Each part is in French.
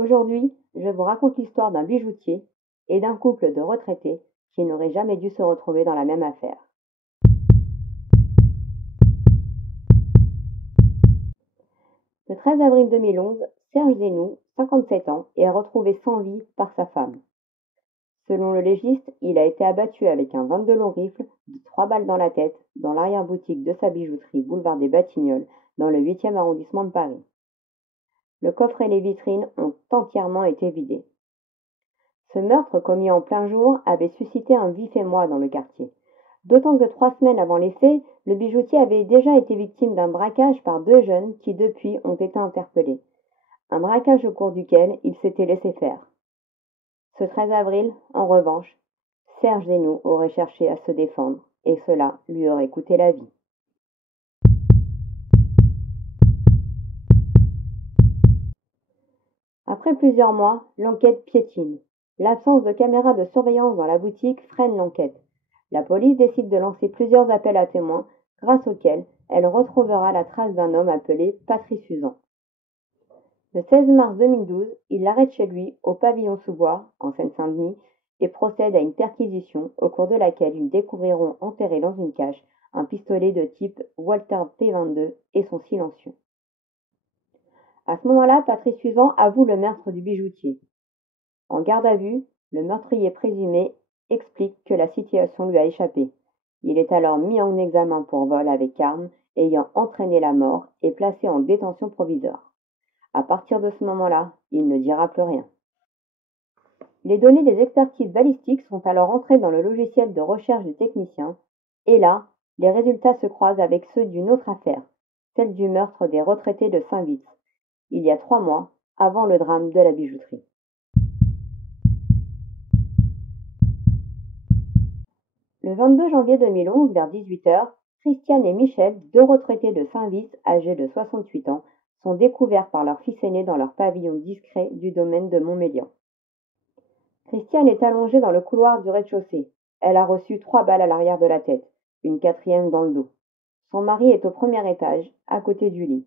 Aujourd'hui, je vous raconte l'histoire d'un bijoutier et d'un couple de retraités qui n'auraient jamais dû se retrouver dans la même affaire. Le 13 avril 2011, Serge Zenou, 57 ans, est retrouvé sans vie par sa femme. Selon le légiste, il a été abattu avec un 22 long rifle de 3 balles dans la tête dans l'arrière-boutique de sa bijouterie boulevard des Batignolles dans le 8e arrondissement de Paris. Le coffre et les vitrines ont entièrement été vidés. Ce meurtre commis en plein jour avait suscité un vif émoi dans le quartier. D'autant que 3 semaines avant les faits, le bijoutier avait déjà été victime d'un braquage par deux jeunes qui depuis ont été interpellés. Un braquage au cours duquel il s'était laissé faire. Ce 13 avril, en revanche, Serge Zenou aurait cherché à se défendre et cela lui aurait coûté la vie. Après plusieurs mois, l'enquête piétine. L'absence de caméras de surveillance dans la boutique freine l'enquête. La police décide de lancer plusieurs appels à témoins, grâce auxquels elle retrouvera la trace d'un homme appelé Patrice Uzan. Le 16 mars 2012, il l'arrête chez lui, au pavillon Sous-Bois, en Seine-Saint-Denis, et procède à une perquisition au cours de laquelle ils découvriront enterré dans une cache un pistolet de type Walther P22 et son silencieux. À ce moment-là, Patrice Uzan avoue le meurtre du bijoutier. En garde à vue, le meurtrier présumé explique que la situation lui a échappé. Il est alors mis en examen pour vol avec arme ayant entraîné la mort et placé en détention provisoire. À partir de ce moment-là, il ne dira plus rien. Les données des expertises balistiques sont alors entrées dans le logiciel de recherche du technicien, et là, les résultats se croisent avec ceux d'une autre affaire, celle du meurtre des retraités de Saint-Vith, il y a 3 mois, avant le drame de la bijouterie. Le 22 janvier 2011, vers 18h, Christiane et Michel, deux retraités de Saint-Vith âgés de 68 ans, sont découverts par leur fils aîné dans leur pavillon discret du domaine de Montmélian. Christiane est allongée dans le couloir du rez-de-chaussée. Elle a reçu 3 balles à l'arrière de la tête, une quatrième dans le dos. Son mari est au premier étage, à côté du lit.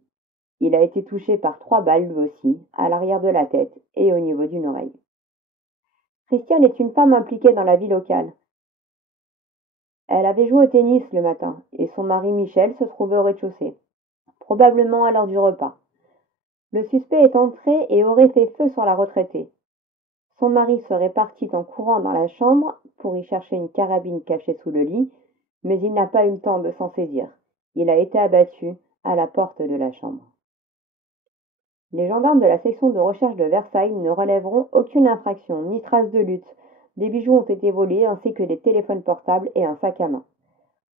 Il a été touché par 3 balles lui aussi, à l'arrière de la tête et au niveau d'une oreille. Christiane est une femme impliquée dans la vie locale. Elle avait joué au tennis le matin et son mari Michel se trouvait au rez-de-chaussée, probablement à l'heure du repas. Le suspect est entré et aurait fait feu sur la retraitée. Son mari serait parti en courant dans la chambre pour y chercher une carabine cachée sous le lit, mais il n'a pas eu le temps de s'en saisir. Il a été abattu à la porte de la chambre. Les gendarmes de la section de recherche de Versailles ne relèveront aucune infraction ni trace de lutte. Des bijoux ont été volés ainsi que des téléphones portables et un sac à main.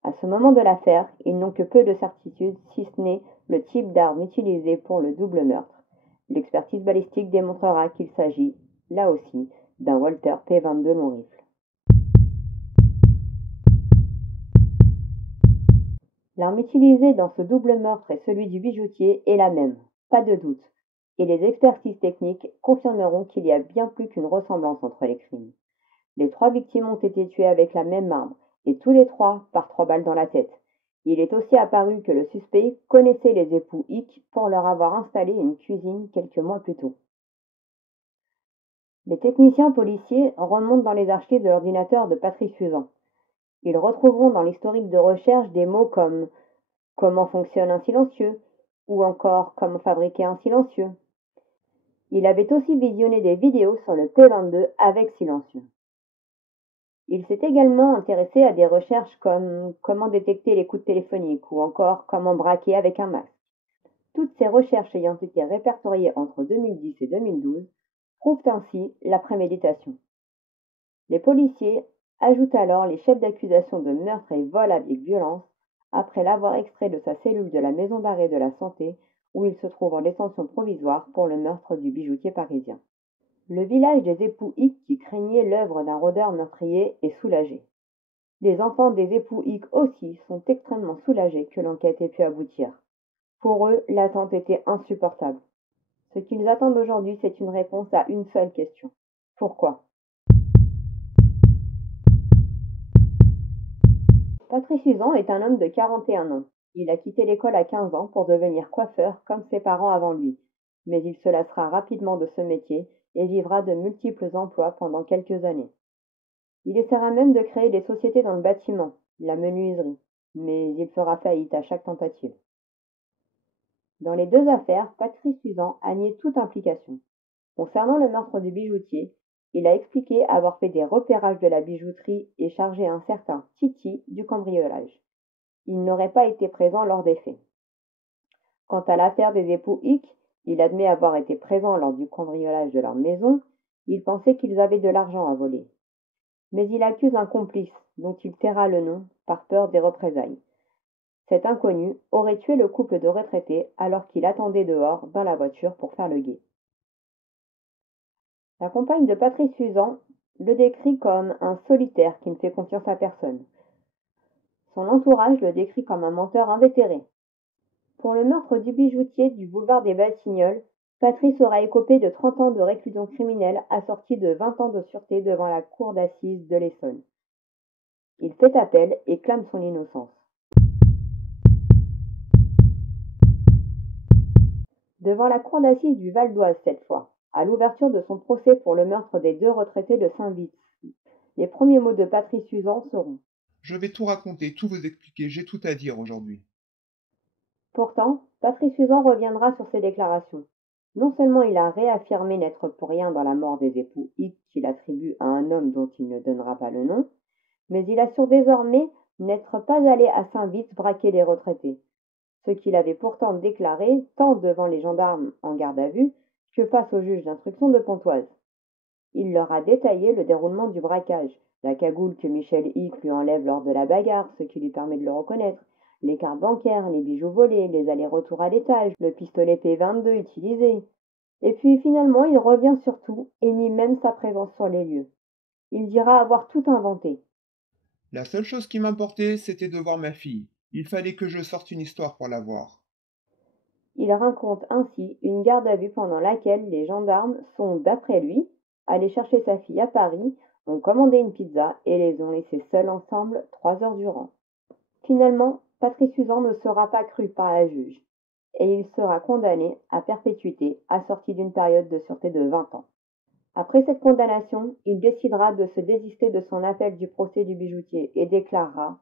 À ce moment de l'affaire, ils n'ont que peu de certitude, si ce n'est le type d'arme utilisé pour le double meurtre. L'expertise balistique démontrera qu'il s'agit, là aussi, d'un Walther P22 long rifle. L'arme utilisée dans ce double meurtre et celui du bijoutier est la même, pas de doute, et les expertises techniques confirmeront qu'il y a bien plus qu'une ressemblance entre les crimes. Les 3 victimes ont été tuées avec la même arme, et tous les 3 par 3 balles dans la tête. Il est aussi apparu que le suspect connaissait les époux Hick pour leur avoir installé une cuisine quelques mois plus tôt. Les techniciens policiers remontent dans les archives de l'ordinateur de Patrice Uzan. Ils retrouveront dans l'historique de recherche des mots comme comment fonctionne un silencieux ou encore comment fabriquer un silencieux. Il avait aussi visionné des vidéos sur le P22 avec silencieux. Il s'est également intéressé à des recherches comme comment détecter l'écoute téléphonique ou encore comment braquer avec un masque. Toutes ces recherches ayant été répertoriées entre 2010 et 2012 prouvent ainsi la préméditation. Les policiers ajoutent alors les chefs d'accusation de meurtre et vol avec violence après l'avoir extrait de sa cellule de la maison d'arrêt de la Santé où il se trouve en détention provisoire pour le meurtre du bijoutier parisien. Le village des époux Hick qui craignait l'œuvre d'un rôdeur meurtrier est soulagé. Les enfants des époux Hick aussi sont extrêmement soulagés que l'enquête ait pu aboutir. Pour eux, l'attente était insupportable. Ce qu'ils attendent aujourd'hui, c'est une réponse à une seule question. Pourquoi ? Patrice Uzan est un homme de 41 ans. Il a quitté l'école à 15 ans pour devenir coiffeur comme ses parents avant lui. mais il se lassera rapidement de ce métier et vivra de multiples emplois pendant quelques années. Il essaiera même de créer des sociétés dans le bâtiment, la menuiserie, mais il fera faillite à chaque tentative. Dans les deux affaires, Patrice Suzan a nié toute implication. Concernant le meurtre du bijoutier, il a expliqué avoir fait des repérages de la bijouterie et chargé un certain Titi du cambriolage. Il n'aurait pas été présent lors des faits. Quant à l'affaire des époux Hick, il admet avoir été présent lors du cambriolage de leur maison. Il pensait qu'ils avaient de l'argent à voler. Mais il accuse un complice, dont il taira le nom, par peur des représailles. Cet inconnu aurait tué le couple de retraités alors qu'il attendait dehors, dans la voiture, pour faire le guet. La compagne de Patrice Suzan le décrit comme un solitaire qui ne fait confiance à personne. Son entourage le décrit comme un menteur invétéré. Pour le meurtre du bijoutier du boulevard des Batignolles, Patrice aura écopé de 30 ans de réclusion criminelle assortie de 20 ans de sûreté devant la cour d'assises de l'Essonne. Il fait appel et clame son innocence. Devant la cour d'assises du Val d'Oise cette fois, à l'ouverture de son procès pour le meurtre des deux retraités de Saint-Vith, les premiers mots de Patrice Suzan seront: Je vais tout raconter, tout vous expliquer, j'ai tout à dire aujourd'hui. Pourtant, Patrice Suzan reviendra sur ses déclarations. Non seulement il a réaffirmé n'être pour rien dans la mort des époux Hick qu'il attribue à un homme dont il ne donnera pas le nom, mais il assure désormais n'être pas allé à Saint-Vith braquer les retraités, ce qu'il avait pourtant déclaré tant devant les gendarmes en garde à vue que face au juge d'instruction de Pontoise. Il leur a détaillé le déroulement du braquage, la cagoule que Michel Hick lui enlève lors de la bagarre, ce qui lui permet de le reconnaître, les cartes bancaires, les bijoux volés, les allers-retours à l'étage, le pistolet P22 utilisé. Et puis finalement, il revient sur tout et nie même sa présence sur les lieux. Il dira avoir tout inventé. La seule chose qui m'importait, c'était de voir ma fille. Il fallait que je sorte une histoire pour la voir. Il raconte ainsi une garde à vue pendant laquelle les gendarmes sont, d'après lui, allés chercher sa fille à Paris, ont commandé une pizza et les ont laissés seuls ensemble 3 heures durant. Finalement, Patrice Suzan ne sera pas cru par la juge et il sera condamné à perpétuité assorti d'une période de sûreté de 20 ans. Après cette condamnation, il décidera de se désister de son appel du procès du bijoutier et déclarera: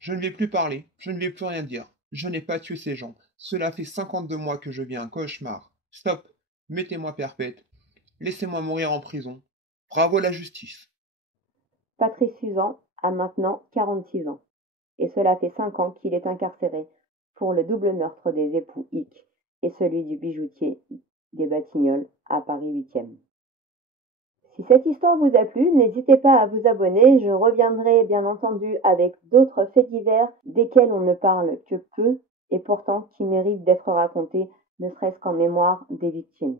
Je ne vais plus parler, je ne vais plus rien dire. Je n'ai pas tué ces gens. Cela fait 52 mois que je vis un cauchemar. Stop, mettez-moi perpète. Laissez-moi mourir en prison. Bravo la justice. Patrice Suzan a maintenant 46 ans et cela fait 5 ans qu'il est incarcéré pour le double meurtre des époux Hick et celui du bijoutier des Batignolles à Paris 8e. Si cette histoire vous a plu, n'hésitez pas à vous abonner, je reviendrai bien entendu avec d'autres faits divers desquels on ne parle que peu et pourtant qui méritent d'être racontés, ne serait-ce qu'en mémoire des victimes.